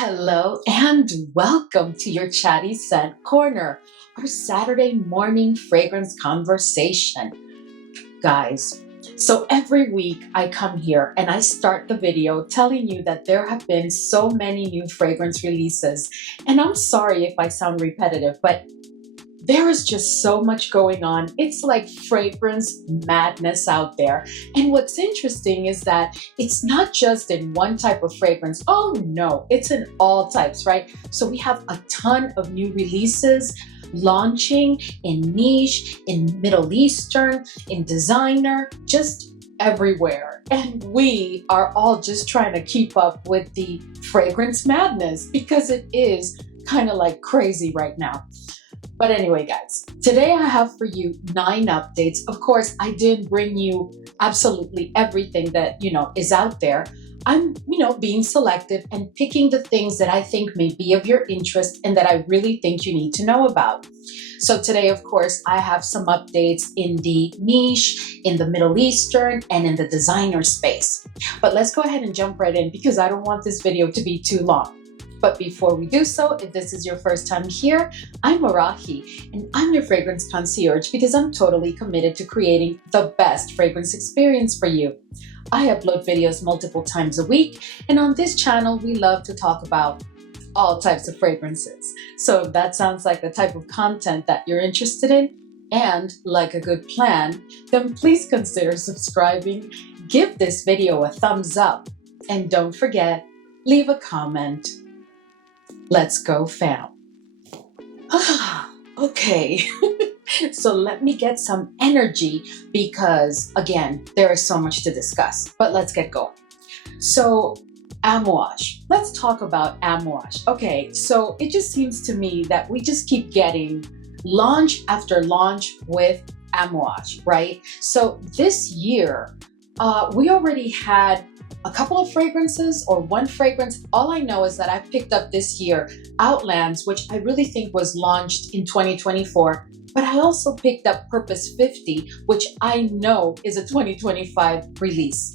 Hello and welcome to your Chatty Scent Corner, our Saturday morning fragrance conversation. Guys, so every week I come here and I start the video telling you that there have been so many new fragrance releases. And I'm sorry if I sound repetitive, but there is just so much going on. It's like fragrance madness out there. And what's interesting is that it's not just in one type of fragrance. Oh no, it's in all types, right? So we have a ton of new releases launching in niche, in Middle Eastern, in designer, just everywhere. And we are all just trying to keep up with the fragrance madness because it is kind of like crazy right now. But anyway, guys, today I have for you 9 updates. Of course, I didn't bring you absolutely everything that, is out there. I'm, being selective and picking the things that I think may be of your interest and that I really think you need to know about. So today, of course, I have some updates in the niche, in the Middle Eastern, and in the designer space. But let's go ahead and jump right in because I don't want this video to be too long. But before we do so, if this is your first time here, I'm Arahi, and I'm your fragrance concierge because I'm totally committed to creating the best fragrance experience for you. I upload videos multiple times a week, and on this channel, we love to talk about all types of fragrances. So if that sounds like the type of content that you're interested in, and like a good plan, then please consider subscribing, give this video a thumbs up, and don't forget, leave a comment. Let's go, fam. Okay, so let me get some energy because, again, there is so much to discuss, but let's get going. So, Amouage. Let's talk about Amouage. Okay, so it just seems to me that we just keep getting launch after launch with Amouage, right? So this year, we already had a couple of fragrances or one fragrance. All I know is that I picked up this year Outlands, which I really think was launched in 2024. But I also picked up Purpose 50, which I know is a 2025 release.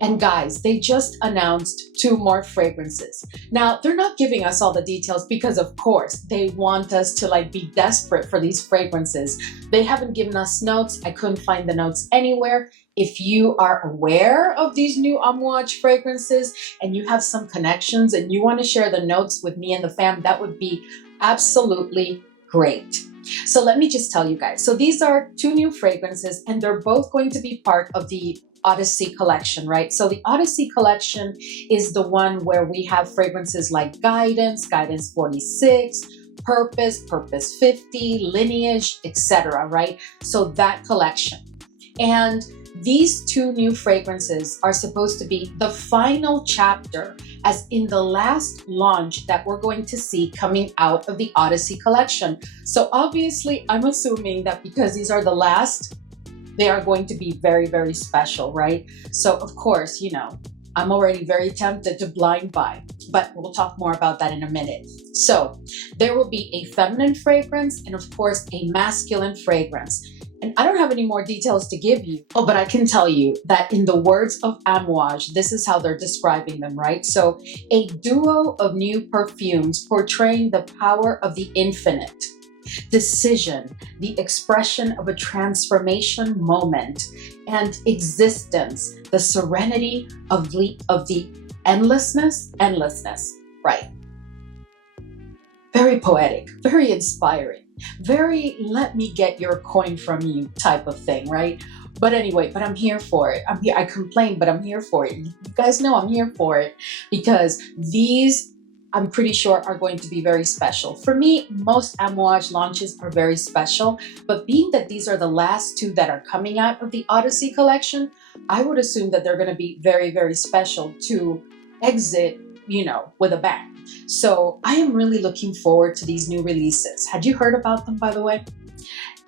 And guys, they just announced 2 more fragrances. Now, they're not giving us all the details because, of course, they want us to be desperate for these fragrances. They haven't given us notes. I couldn't find the notes anywhere. If you are aware of these new Amouage fragrances and you have some connections and you want to share the notes with me and the fam, that would be absolutely great. So let me just tell you guys. So these are 2 new fragrances and they're both going to be part of the Odyssey collection, right? So the Odyssey collection is the one where we have fragrances like Guidance, Guidance 46, Purpose, Purpose 50, Lineage, etc., right? So that collection. And these 2 new fragrances are supposed to be the final chapter, as in the last launch that we're going to see coming out of the Odyssey collection. So obviously, I'm assuming that because these are the last, they are going to be very, very special, right? So of course, I'm already very tempted to blind buy, but we'll talk more about that in a minute. So there will be a feminine fragrance and of course a masculine fragrance. And I don't have any more details to give you. Oh, but I can tell you that in the words of Amouage, this is how they're describing them, right? So a duo of new perfumes portraying the power of the infinite. Decision, the expression of a transformation moment, and existence, the serenity of the endlessness, right? Very poetic, very inspiring, very let me get your coin from you type of thing, right? But anyway, I'm here for it. I complain, but I'm here for it. You guys know I'm here for it because these, I'm pretty sure, are going to be very special. For me, most Amouage launches are very special, but being that these are the last 2 that are coming out of the Odyssey collection, I would assume that they're going to be very, very special to exit, with a bang. So I am really looking forward to these new releases. Had you heard about them, by the way?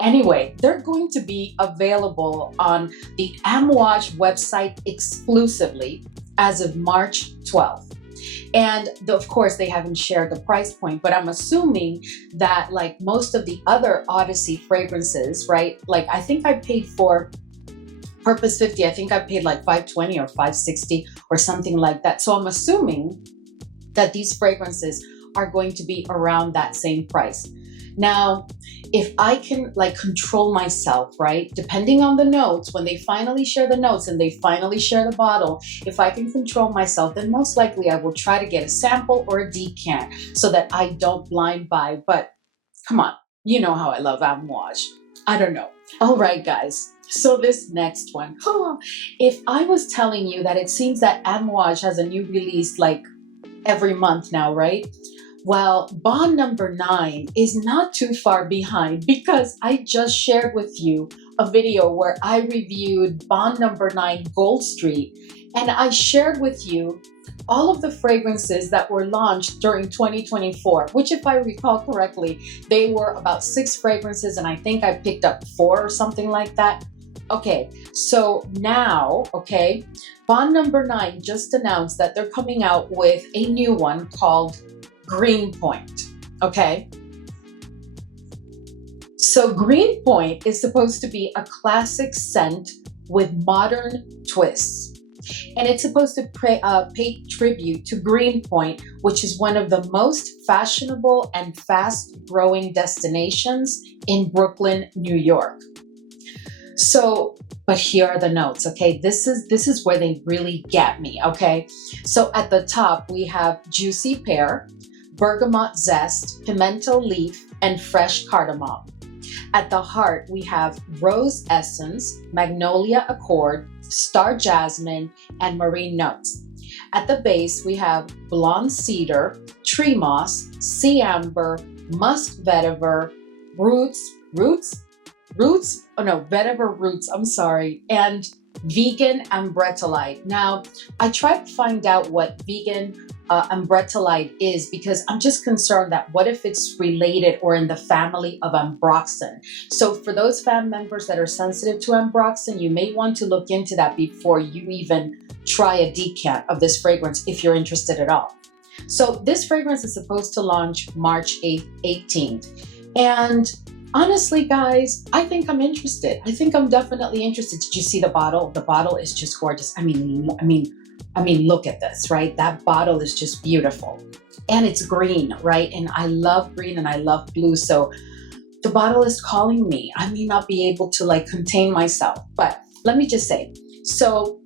Anyway, they're going to be available on the Amouage website exclusively as of March 12th. And of course, they haven't shared the price point, but I'm assuming that like most of the other Odyssey fragrances, right? Like I think I paid for Purpose 50, I think I paid like $520 or $560 or something like that. So I'm assuming that these fragrances are going to be around that same price. Now, if I can like control myself, right? Depending on the notes, when they finally share the notes and they finally share the bottle, if I can control myself, then most likely I will try to get a sample or a decant so that I don't blind buy. But come on, you know how I love Amouage. I don't know. All right, guys. So this next one, if I was telling you that it seems that Amouage has a new release like every month now, right? Well, Bond number 9 is not too far behind because I just shared with you a video where I reviewed Bond number 9 Gold Street, and I shared with you all of the fragrances that were launched during 2024, which if I recall correctly, they were about 6 fragrances, and I think I picked up 4 or something like that. Okay, so now, okay, Bond number 9 just announced that they're coming out with a new one called Greenpoint, okay? So Greenpoint is supposed to be a classic scent with modern twists. And it's supposed to pay tribute to Greenpoint, which is one of the most fashionable and fast-growing destinations in Brooklyn, New York. So, but here are the notes, okay? This is where they really get me, okay? So at the top, we have juicy pear, bergamot zest, pimento leaf, and fresh cardamom. At the heart, we have rose essence, magnolia accord, star jasmine, and marine notes. At the base, we have blonde cedar, tree moss, sea amber, musk vetiver, vetiver roots, I'm sorry, and vegan ambretolite. Now, I tried to find out what vegan ambretolite is because I'm just concerned that what if it's related or in the family of ambroxan. So for those fam members that are sensitive to ambroxan, you may want to look into that before you even try a decant of this fragrance if you're interested at all. So this fragrance is supposed to launch March 18th. And honestly, guys, I think I'm interested. I think I'm definitely interested. Did you see the bottle? The bottle is just gorgeous. I mean, look at this, right? That bottle is just beautiful. And it's green, right? And I love green and I love blue. So the bottle is calling me. I may not be able to like contain myself, but let me just say, so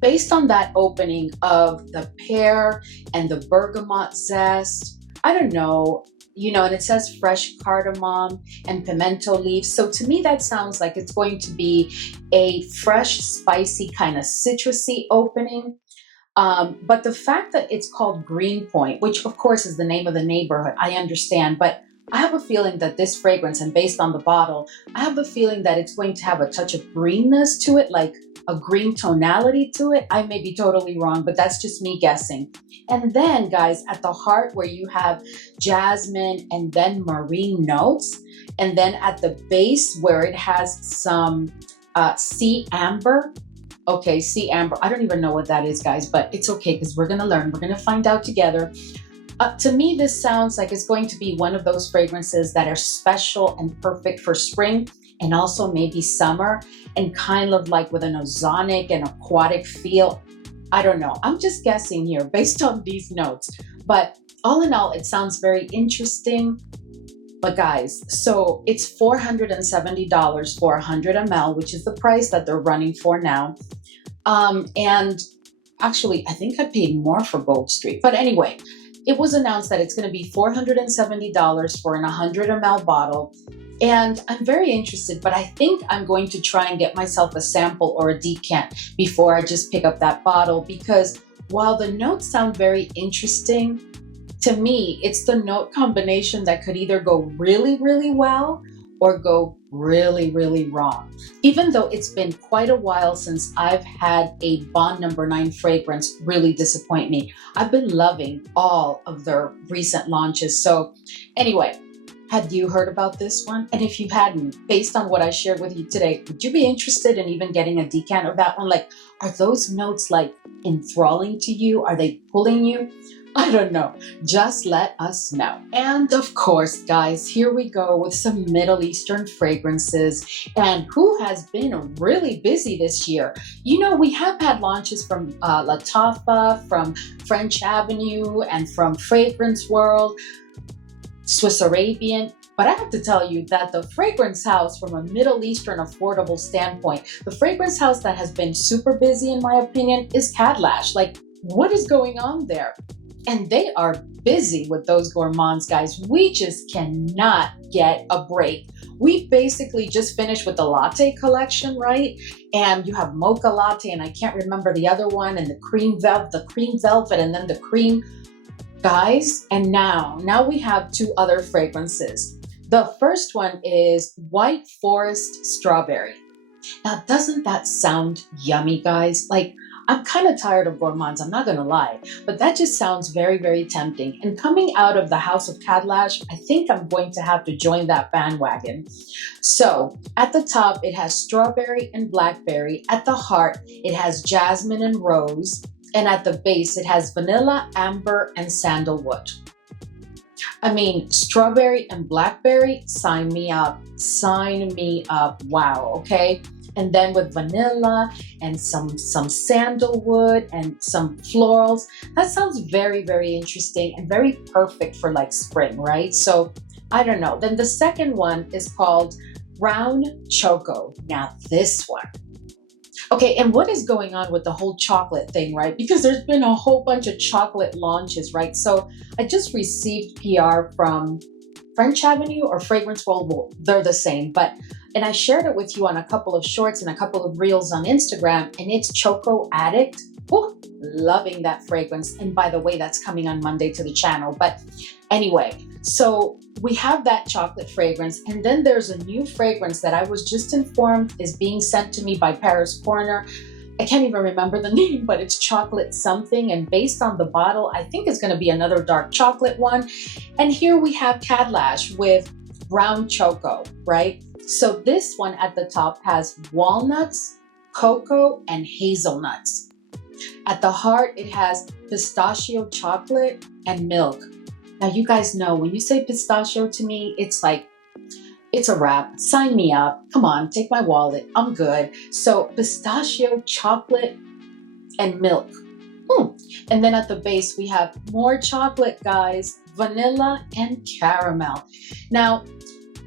based on that opening of the pear and the bergamot zest, I don't know, you know, and it says fresh cardamom and pimento leaves. So to me, that sounds like it's going to be a fresh, spicy, kind of citrusy opening. But the fact that it's called Greenpoint, which of course is the name of the neighborhood, I understand, but I have a feeling that this fragrance, and based on the bottle, I have a feeling that it's going to have a touch of greenness to it, like a green tonality to it. I may be totally wrong, but that's just me guessing. And then, guys, at the heart where you have jasmine and then marine notes, and then at the base where it has some sea amber. Okay, sea amber. I don't even know what that is, guys, but it's okay because we're going to learn. We're going to find out together. To me, this sounds like it's going to be one of those fragrances that are special and perfect for spring and also maybe summer, and kind of like with an ozonic and aquatic feel. I don't know. I'm just guessing here based on these notes. But all in all, it sounds very interesting. But guys, so it's $470 for 100 ml, which is the price that they're running for now. And actually, I think I paid more for Gold Street. But anyway, it was announced that it's going to be $470 for an 100 ml bottle. And I'm very interested, but I think I'm going to try and get myself a sample or a decant before I just pick up that bottle, because while the notes sound very interesting, to me, it's the note combination that could either go really, really well or go really, really wrong. Even though it's been quite a while since I've had a Bond number 9 fragrance really disappoint me. I've been loving all of their recent launches. So anyway, Had you heard about this one? And if you hadn't, based on what I shared with you today, would you be interested in even getting a decant of that one? Like, are those notes like enthralling to you? Are they pulling you? I don't know. Just let us know. And of course, guys, here we go with some Middle Eastern fragrances. And who has been really busy this year? You know, we have had launches from Latafa, from French Avenue, and from Fragrance World, Swiss Arabian. But I have to tell you that the fragrance house, from a Middle Eastern affordable standpoint, the fragrance house that has been super busy, in my opinion, is Khadlaj. Like, what is going on there? And they are busy with those gourmands, guys. We just cannot get a break. We basically just finished with the latte collection, right? And you have mocha latte, and I can't remember the other one, and the cream velvet, and then the cream, guys. And now we have two other fragrances. The first one is White Forest Strawberry. Now, doesn't that sound yummy, guys? Like, I'm kind of tired of gourmands, I'm not gonna lie, but that just sounds very, very tempting. And coming out of the house of Khadlaj, I think I'm going to have to join that bandwagon. So at the top, it has strawberry and blackberry. At the heart, it has jasmine and rose. And at the base, it has vanilla, amber, and sandalwood. I mean, strawberry and blackberry, sign me up. Sign me up. Wow, okay? And then with vanilla and some sandalwood and some florals. That sounds very, very interesting and very perfect for like spring, right? So I don't know. Then the second one is called Brown Choco. Now this one. Okay, and what is going on with the whole chocolate thing, right? Because there's been a whole bunch of chocolate launches, right? So I just received PR from French Avenue or Fragrance World. Well, they're the same, and I shared it with you on a couple of shorts and a couple of reels on Instagram, and it's Choco Addict. Ooh, loving that fragrance. And by the way, that's coming on Monday to the channel. But anyway, so we have that chocolate fragrance, and then there's a new fragrance that I was just informed is being sent to me by Paris Corner. I can't even remember the name, but it's chocolate something, and based on the bottle, I think it's going to be another dark chocolate one. And here we have Khadlaj with Brown Choco, right? So this one at the top has walnuts, cocoa, and hazelnuts. At the heart, it has pistachio chocolate and milk. Now, you guys know when you say pistachio to me, it's like, it's a wrap. Sign me up. Come on, take my wallet. I'm good. So pistachio, chocolate, and milk. And then at the base, we have more chocolate, guys, vanilla and caramel. Now,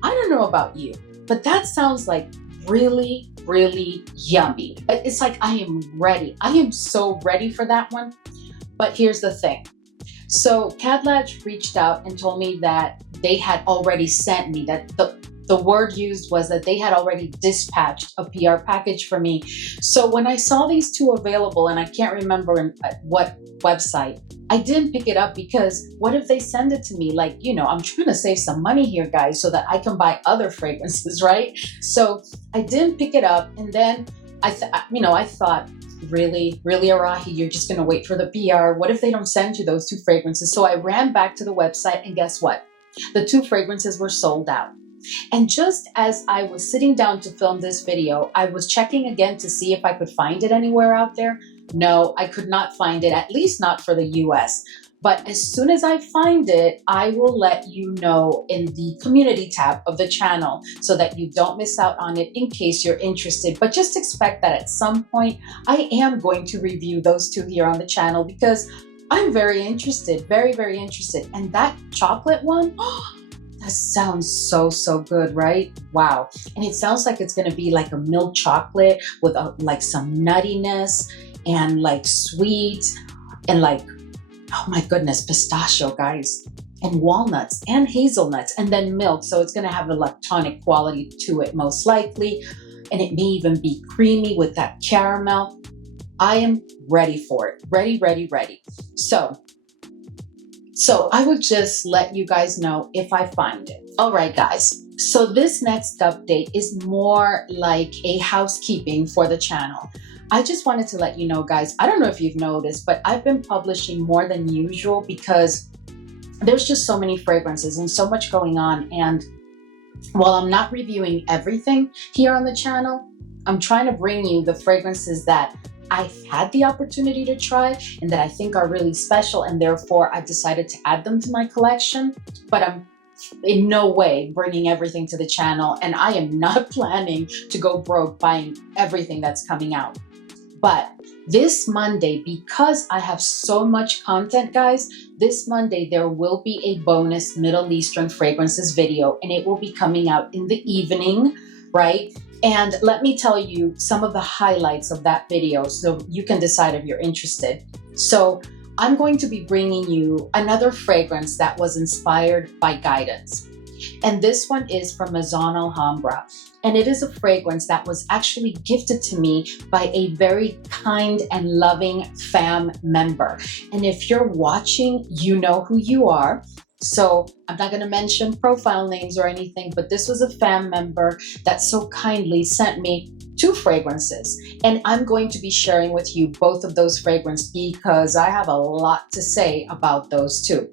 I don't know about you, but that sounds like really, really yummy. It's like I am ready. I am so ready for that one. But here's the thing. So Khadlaj reached out and told me that they had already sent me, that the word used was that they had already dispatched a PR package for me. So when I saw these two available, and I can't remember what website, I didn't pick it up because what if they send it to me? Like, you know, I'm trying to save some money here, guys, so that I can buy other fragrances, right? So I didn't pick it up. And then I thought, really, Arahi, you're just going to wait for the PR. What if they don't send you those two fragrances? So I ran back to the website, and guess what? The two fragrances were sold out. And just as I was sitting down to film this video, I was checking again to see if I could find it anywhere out there. No, I could not find it, at least not for the US. But as soon as I find it, I will let you know in the community tab of the channel so that you don't miss out on it in case you're interested. But just expect that at some point, I am going to review those two here on the channel because I'm very interested, very, very interested. And that chocolate one, that sounds so, so good, right? Wow. And it sounds like it's going to be like a milk chocolate with like some nuttiness and like sweet and like, oh my goodness, pistachio, guys, and walnuts and hazelnuts, and then milk. So it's going to have a lactonic quality to it, most likely. And it may even be creamy with that caramel. I am ready for it. Ready, ready, ready. So I would just let you guys know if I find it. All right, guys. So this next update is more like a housekeeping for the channel. I just wanted to let you know, guys, I don't know if you've noticed, but I've been publishing more than usual because there's just so many fragrances and so much going on. And while I'm not reviewing everything here on the channel, I'm trying to bring you the fragrances that I've had the opportunity to try and that I think are really special, and therefore I've decided to add them to my collection. But I'm in no way bringing everything to the channel, and I am not planning to go broke buying everything that's coming out. But this Monday, because I have so much content, guys, this Monday there will be a bonus Middle Eastern fragrances video, and it will be coming out in the evening, right? And let me tell you some of the highlights of that video so you can decide if you're interested. So I'm going to be bringing you another fragrance that was inspired by guidance. And this one is from Maison Alhambra. And it is a fragrance that was actually gifted to me by a very kind and loving fam member. And if you're watching, you know who you are. So I'm not going to mention profile names or anything, but this was a fam member that so kindly sent me 2 fragrances. And I'm going to be sharing with you both of those fragrances because I have a lot to say about those 2.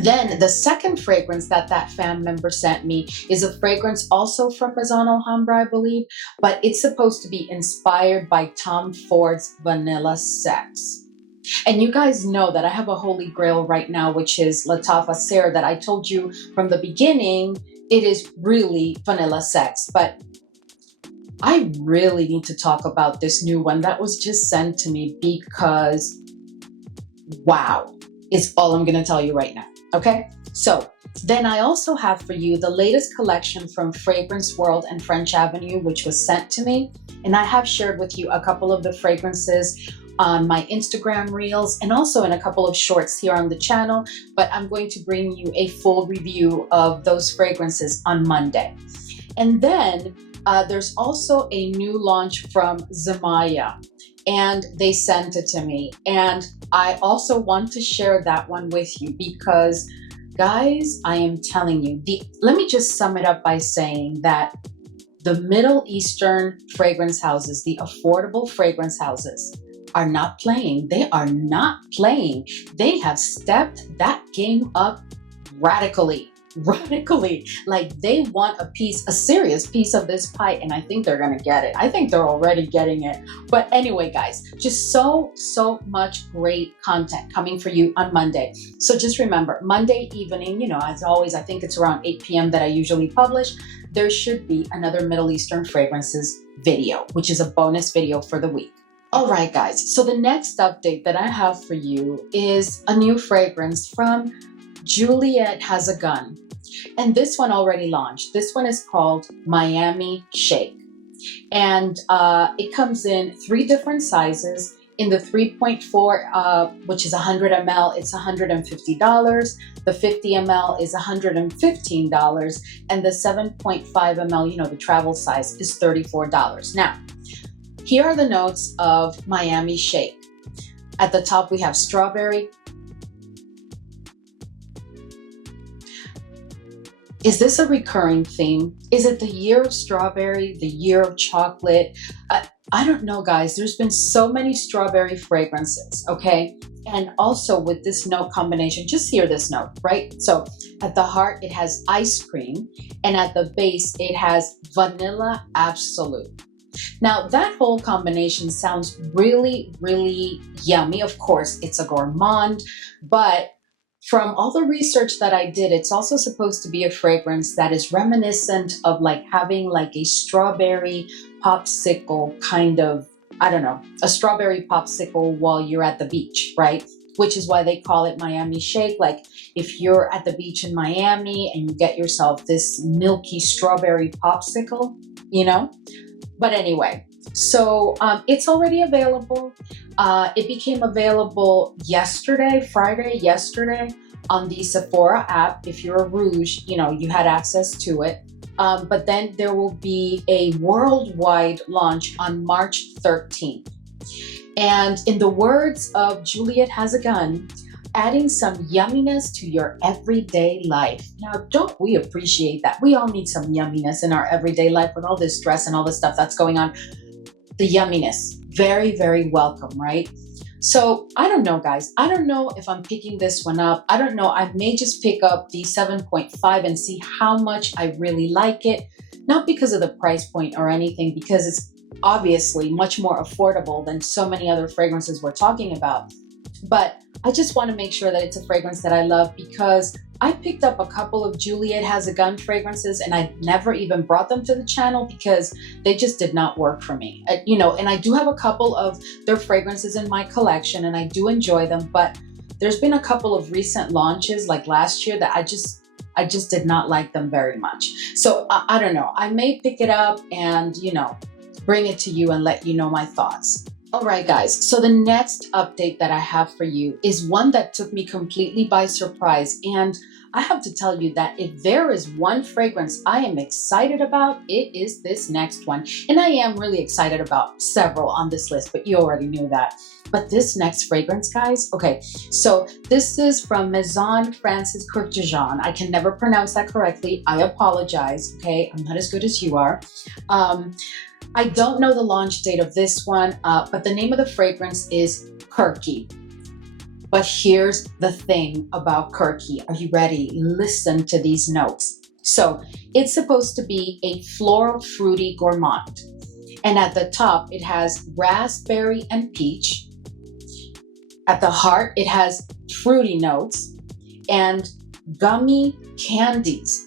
Then the second fragrance that fan member sent me is a fragrance also from Maison Alhambra, I believe, but it's supposed to be inspired by Tom Ford's Vanilla Sex. And you guys know that I have a holy grail right now, which is Lattafa Serre, that I told you from the beginning, it is really Vanilla Sex. But I really need to talk about this new one that was just sent to me because, wow, is all I'm going to tell you right now. Okay, so then I also have for you the latest collection from Fragrance World and French Avenue, which was sent to me. And I have shared with you a couple of the fragrances on my Instagram reels and also in a couple of shorts here on the channel. But I'm going to bring you a full review of those fragrances on Monday. And then there's also a new launch from Zamaya, and they sent it to me. And I also want to share that one with you because, guys, I am telling you, let me just sum it up by saying that the Middle Eastern fragrance houses, the affordable fragrance houses, are not playing. They are not playing. They have stepped that game up radically. Like they want a serious piece of this pie, and I think they're gonna get it. I think they're already getting it. But anyway, guys, just so much great content coming for you on Monday. So just remember, Monday evening, you know, as always, I think it's around 8 p.m. that I usually publish. There should be another Middle Eastern fragrances video, which is a bonus video for the week. All right, guys. So the next update that I have for you is a new fragrance from Juliet Has a Gun. And this one already launched. This one is called Miami Shake. And it comes in 3 different sizes. In the 3.4, which is 100 ml, it's $150. The 50 ml is $115. And the 7.5 ml, you know, the travel size, is $34. Now, here are the notes of Miami Shake. At the top, we have strawberry. Is this a recurring theme? Is it the year of strawberry, the year of chocolate? I don't know, guys. There's been so many strawberry fragrances, okay? And also with this note combination, just hear this note, right? So at the heart, it has ice cream, and at the base, it has vanilla absolute. Now, that whole combination sounds really, really yummy. Of course, it's a gourmand, but from all the research that I did, it's also supposed to be a fragrance that is reminiscent of like having like a strawberry popsicle kind of, I don't know, a strawberry popsicle while you're at the beach, right? Which is why they call it Miami Shake. Like if you're at the beach in Miami and you get yourself this milky strawberry popsicle, you know? But anyway, so it's already available. It became available Friday yesterday on the Sephora app. If you're a Rouge, you know, you had access to it. But then there will be a worldwide launch on March 13th. And in the words of Juliet Has a Gun, adding some yumminess to your everyday life. Now, don't we appreciate that? We all need some yumminess in our everyday life with all this stress and all this stuff that's going on. The yumminess, very, very welcome, right? So I don't know, guys. I don't know if I'm picking this one up. I don't know. I may just pick up the 7.5 and see how much I really like it. Not because of the price point or anything, because it's obviously much more affordable than so many other fragrances we're talking about. But I just want to make sure that it's a fragrance that I love, because I picked up a couple of Juliet Has a Gun fragrances and I never even brought them to the channel because they just did not work for me. And I do have a couple of their fragrances in my collection and I do enjoy them, but there's been a couple of recent launches like last year that I just did not like them very much. So I don't know. I may pick it up and, bring it to you and let you know my thoughts. All right, guys, so the next update that I have for you is one that took me completely by surprise. And I have to tell you that if there is one fragrance I am excited about, it is this next one. And I am really excited about several on this list, but you already knew that. But this next fragrance, guys, okay, so this is from Maison Francis Kurkdjian. I can never pronounce that correctly. I apologize, okay? I'm not as good as you are. I don't know the launch date of this one, but the name of the fragrance is Kurky. But here's the thing about Kurky. Are you ready? Listen to these notes. So it's supposed to be a floral fruity gourmand. And at the top, it has raspberry and peach. At the heart, it has fruity notes and gummy candies.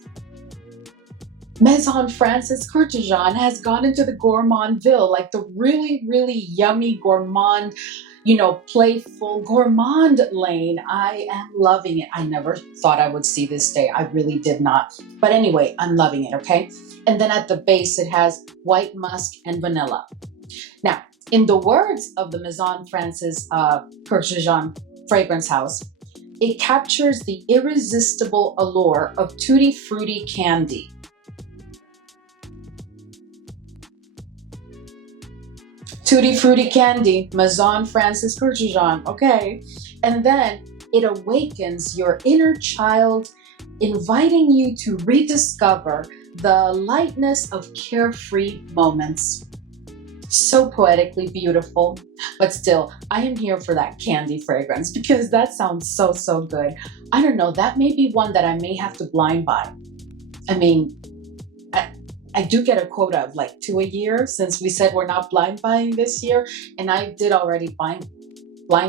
Maison Francis Kurkdjian has gone into the gourmandville, like the really, really yummy gourmand, playful gourmand lane. I am loving it. I never thought I would see this day. I really did not. But anyway, I'm loving it, okay? And then at the base, it has white musk and vanilla. Now, in the words of the Maison Francis Kurkdjian fragrance house, it captures the irresistible allure of tutti frutti candy. Tutti frutti candy, Maison Francis Kurkdjian, okay? And then it awakens your inner child, inviting you to rediscover the lightness of carefree moments. So poetically beautiful, but still, I am here for that candy fragrance because that sounds so, so good. I don't know, that may be one that I may have to blind buy. I mean, I do get a quota of like 2 a year since we said we're not blind buying this year. And I did already blind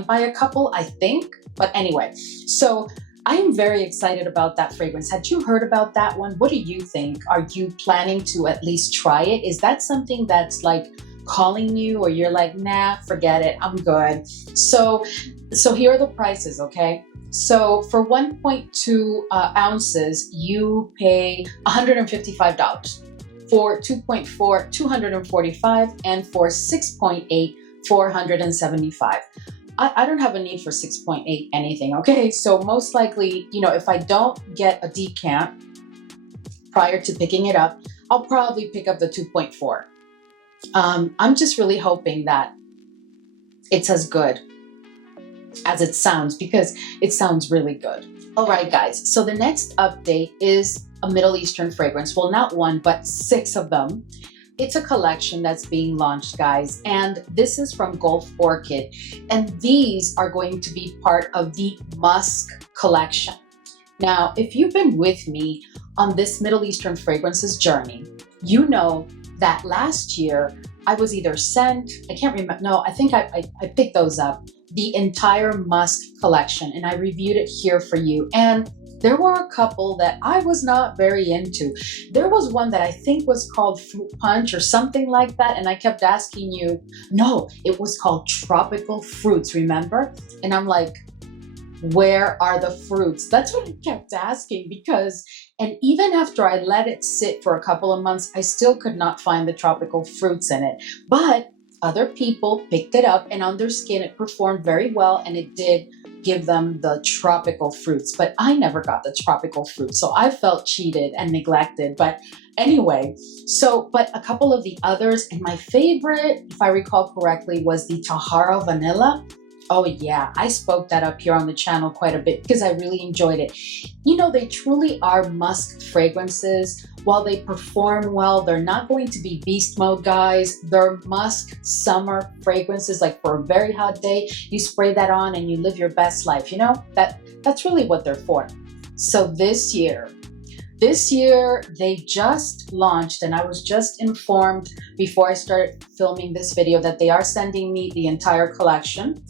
buy a couple, I think. But anyway, so I am very excited about that fragrance. Had you heard about that one? What do you think? Are you planning to at least try it? Is that something that's like calling you, or you're like, nah, forget it, I'm good? So here are the prices, okay? So for 1.2 ounces, you pay $155. For 2.4, $245, and for 6.8, $475. I don't have a need for 6.8 anything, okay? So most likely, if I don't get a decant prior to picking it up, I'll probably pick up the 2.4. I'm just really hoping that it's as good as it sounds, because it sounds really good. All right, guys, so the next update is a Middle Eastern fragrance. Well, not one, but 6 of them. It's a collection that's being launched, guys, and this is from Gulf Orchid, and these are going to be part of the Musk collection. Now, if you've been with me on this Middle Eastern fragrances journey, you know that last year I was either sent, I can't remember, no, I think I picked those up, the entire Musk collection, and I reviewed it here for you. And there were a couple that I was not very into. There was one that I think was called Fruit Punch or something like that, and I kept asking you, no, it was called Tropical Fruits, remember? And I'm like, where are the fruits? That's what I kept asking, because, and even after I let it sit for a couple of months, I still could not find the tropical fruits in it. But other people picked it up, and on their skin it performed very well, and it did give them the tropical fruits, but I never got the tropical fruits, so I felt cheated and neglected. But anyway, but a couple of the others, and my favorite, if I recall correctly, was the Tahara Vanilla. Oh yeah, I spoke that up here on the channel quite a bit because I really enjoyed it. You know, they truly are musk fragrances. While they perform well, they're not going to be beast mode, guys. They're musk summer fragrances, like for a very hot day, you spray that on and you live your best life. You know, that's really what they're for. So this year they just launched, and I was just informed before I started filming this video that they are sending me the entire collection.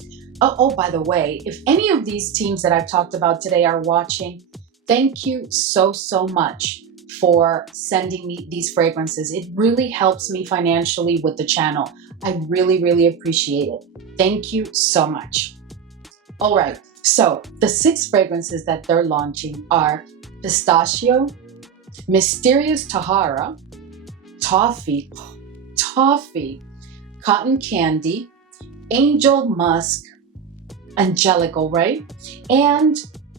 Oh, by the way, if any of these teams that I've talked about today are watching, thank you so much for sending me these fragrances. It really helps me financially with the channel. I really appreciate it. Thank you so much. All right, so the 6 fragrances that they're launching are Pistachio, Mysterious Tahara, Toffee, Cotton Candy, Angel Musk, Angelical, right? And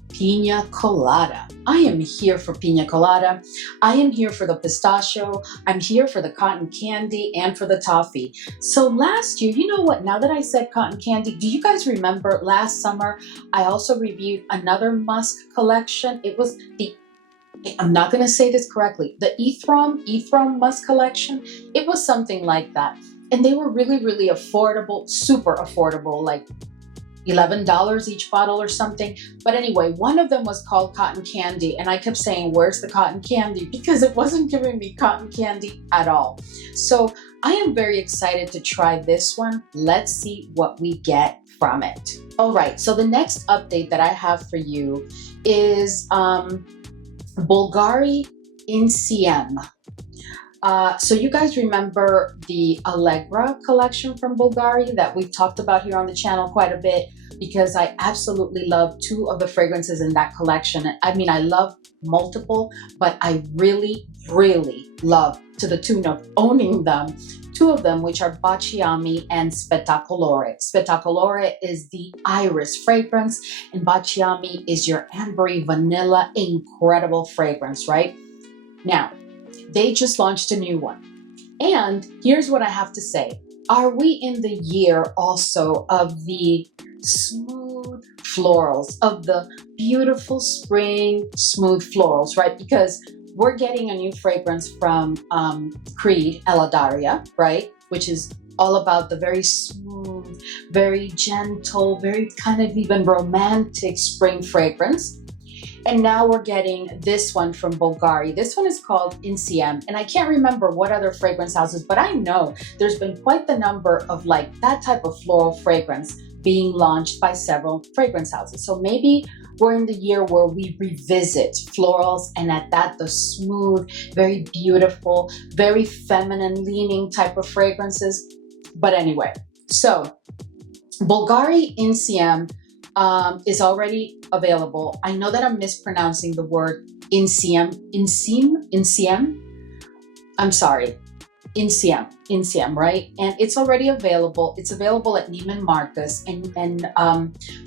Pina Colada. I am here for Pina Colada. I am here for the pistachio. I'm here for the cotton candy and for the toffee. So last year, you know what? Now that I said cotton candy, do you guys remember last summer, I also reviewed another musk collection. It was the, I'm not going to say this correctly, the Ethrom musk collection. It was something like that. And they were really affordable, super affordable, like $11 each bottle or something. But anyway, one of them was called Cotton Candy, and I kept saying, where's the cotton candy? Because it wasn't giving me cotton candy at all. So I am very excited to try this one. Let's see what we get from it. All right, so the next update that I have for you is Bulgari Inciem. So you guys remember the Allegra collection from Bulgari that we've talked about here on the channel quite a bit, because I absolutely love 2 of the fragrances in that collection. I mean, I love multiple, but I really love, to the tune of owning them, 2 of them, which are Baciami and Spettacolore. Spettacolore is the iris fragrance, and Baciami is your ambery vanilla, incredible fragrance, right? Now, they just launched a new one. And here's what I have to say. Are we in the year also of the smooth florals, of the beautiful spring smooth florals, right? Because we're getting a new fragrance from Creed, Eladaria, right? Which is all about the very smooth, very gentle, very kind of even romantic spring fragrance. And now we're getting this one from Bulgari. This one is called Inciem, and I can't remember what other fragrance houses, but I know there's been quite the number of like that type of floral fragrance being launched by several fragrance houses. So maybe we're in the year where we revisit florals, and at that, the smooth, very beautiful, very feminine leaning type of fragrances. But anyway, so Bulgari Inciem is already available. I know that I'm mispronouncing the word Inciem. I'm sorry. Inciem, right? And it's already available. It's available at Neiman Marcus, and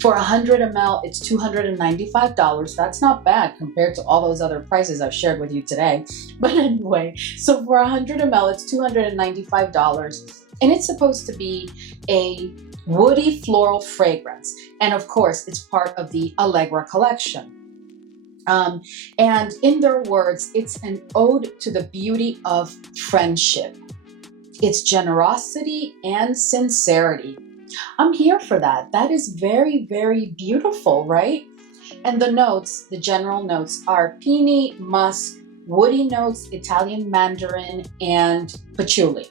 for 100 ml, it's $295. That's not bad compared to all those other prices I've shared with you today. But anyway, so for 100 ml, it's $295, and it's supposed to be a woody floral fragrance. And of course, it's part of the Allegra collection. And in their words, it's an ode to the beauty of friendship. It's generosity and sincerity. I'm here for that. That is very beautiful, right? And the notes, the general notes, are peony, musk, woody notes, Italian mandarin, and patchouli.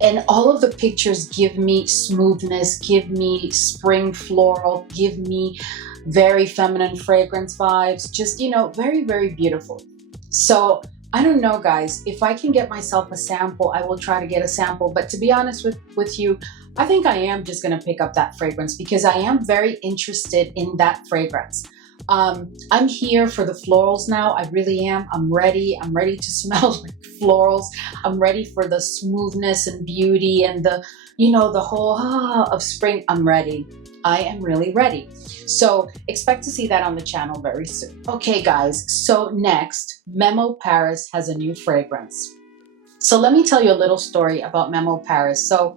And all of the pictures give me smoothness, give me spring floral, give me very feminine fragrance vibes, just, you know, very beautiful. So I don't know, guys, if I can get myself a sample, I will try to get a sample. But to be honest with you, I think I am just going to pick up that fragrance because I am very interested in that fragrance. I'm here for the florals now. I really am. I'm ready to smell like florals. I'm ready for the smoothness and beauty and the, you know, the whole of spring. I'm ready. I am really ready. So expect to see that on the channel very soon. Okay, guys. So next, Memo Paris has a new fragrance. So let me tell you a little story about Memo Paris. So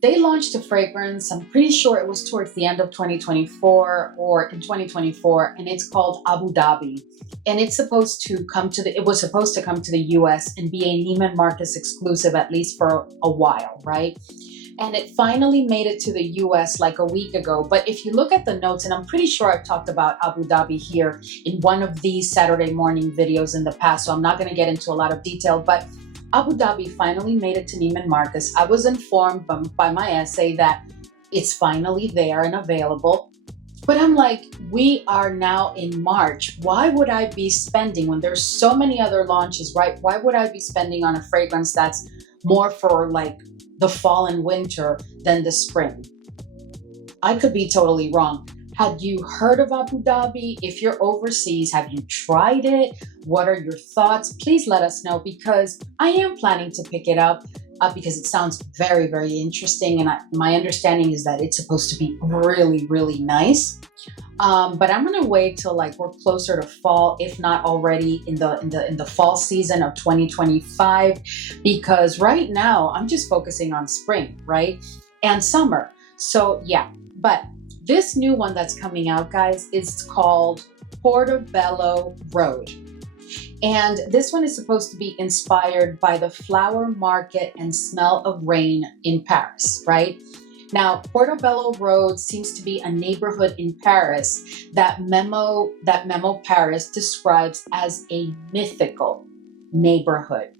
they launched a fragrance. I'm pretty sure it was towards the end of 2024 or in 2024, and it's called Abu Dhabi. And it's supposed to come to it was supposed to come to the US and be a Neiman Marcus exclusive, at least for a while, right? And it finally made it to the US like a week ago. But if you look at the notes, and I'm pretty sure I've talked about Abu Dhabi here in one of these Saturday morning videos in the past, so I'm not going to get into a lot of detail, but Abu Dhabi finally made it to Neiman Marcus. I was informed by my essay that it's finally there and available. But I'm like, we are now in March. Why would I be spending, when there's so many other launches, right? Why would I be spending on a fragrance that's more for like the fall and winter than the spring? I could be totally wrong. Had you heard of Abu Dhabi? If you're overseas, have you tried it? What are your thoughts? Please let us know, because I am planning to pick it up because it sounds very, very interesting. And my understanding is that it's supposed to be really, really nice. But I'm gonna wait till like we're closer to fall, if not already in the fall season of 2025, because right now I'm just focusing on spring, right? And summer. So yeah, but this new one that's coming out, guys, is called Portobello Road. And this one is supposed to be inspired by the flower market and smell of rain in Paris, right? Now, Portobello Road seems to be a neighborhood in Paris that Memo Paris describes as a mythical neighborhood.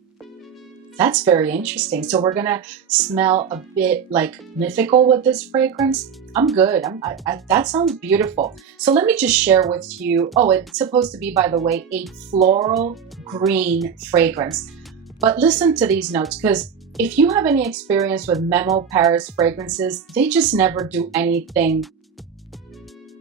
That's very interesting. So we're gonna smell a bit like mythical with this fragrance. I'm good. That sounds beautiful. So let me just share with you. Oh, it's supposed to be, by the way, a floral green fragrance. But listen to these notes, because if you have any experience with Memo Paris fragrances, they just never do anything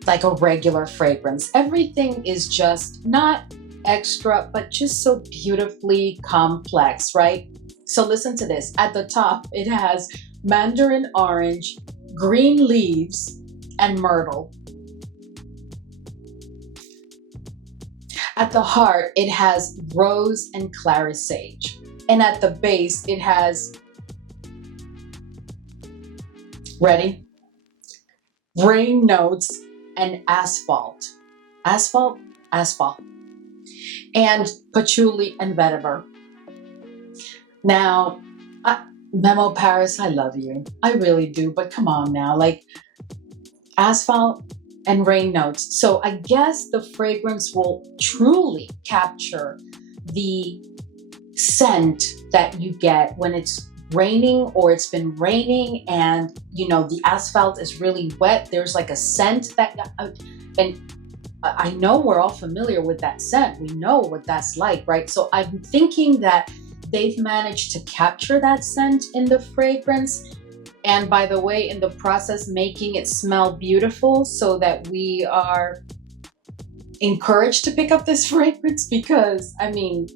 like a regular fragrance. Everything is just not extra, but just so beautifully complex, right? So listen to this. At the top, it has mandarin orange, green leaves, and myrtle. At the heart, it has rose and clary sage. And at the base, it has, ready? Rain notes and asphalt. Asphalt? Asphalt. And patchouli and vetiver. Now, Memo Paris, I love you. I really do, but come on now, like asphalt and rain notes. So I guess the fragrance will truly capture the scent that you get when it's raining or it's been raining and, you know, the asphalt is really wet. There's like a scent that, and I know we're all familiar with that scent. We know what that's like, right? So I'm thinking that they've managed to capture that scent in the fragrance. And by the way, in the process, making it smell beautiful so that we are encouraged to pick up this fragrance, because, I mean,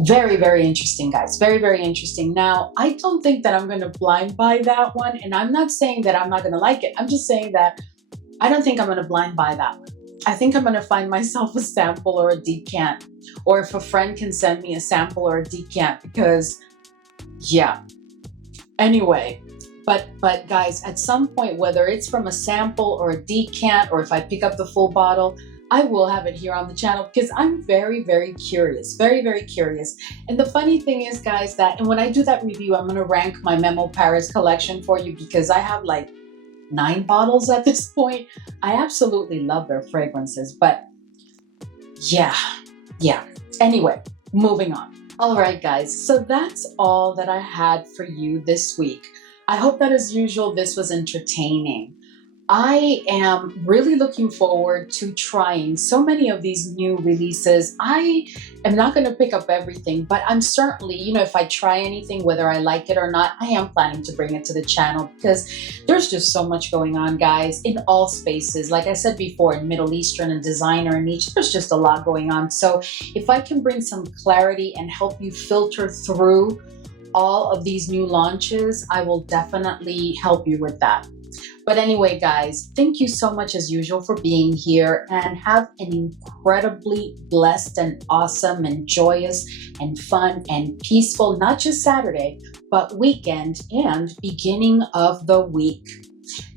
very, very interesting, guys. Very, very interesting. Now, I don't think that I'm going to blind buy that one. And I'm not saying that I'm not going to like it. I'm just saying that I don't think I'm going to blind buy that one. I think I'm going to find myself a sample or a decant, or if a friend can send me a sample or a decant, because yeah. Anyway, but guys, at some point, whether it's from a sample or a decant, or if I pick up the full bottle, I will have it here on the channel, because I'm very, very curious, very, very curious. And the funny thing is, guys, that, and when I do that review, I'm going to rank my Memo Paris collection for you, because I have like 9 bottles at this point. I absolutely love their fragrances, but yeah. Anyway, moving on. All right, guys, so that's all that I had for you this week. I hope that, as usual, this was entertaining. I am really looking forward to trying so many of these new releases. I am not going to pick up everything, but I'm certainly, you know, if I try anything, whether I like it or not, I am planning to bring it to the channel, because there's just so much going on, guys, in all spaces. Like I said before, in Middle Eastern and designer and niche, there's just a lot going on. So if I can bring some clarity and help you filter through all of these new launches, I will definitely help you with that. But anyway, guys, thank you so much as usual for being here, and have an incredibly blessed and awesome and joyous and fun and peaceful, not just Saturday, but weekend and beginning of the week.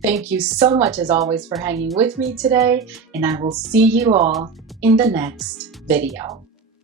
Thank you so much as always for hanging with me today, and I will see you all in the next video.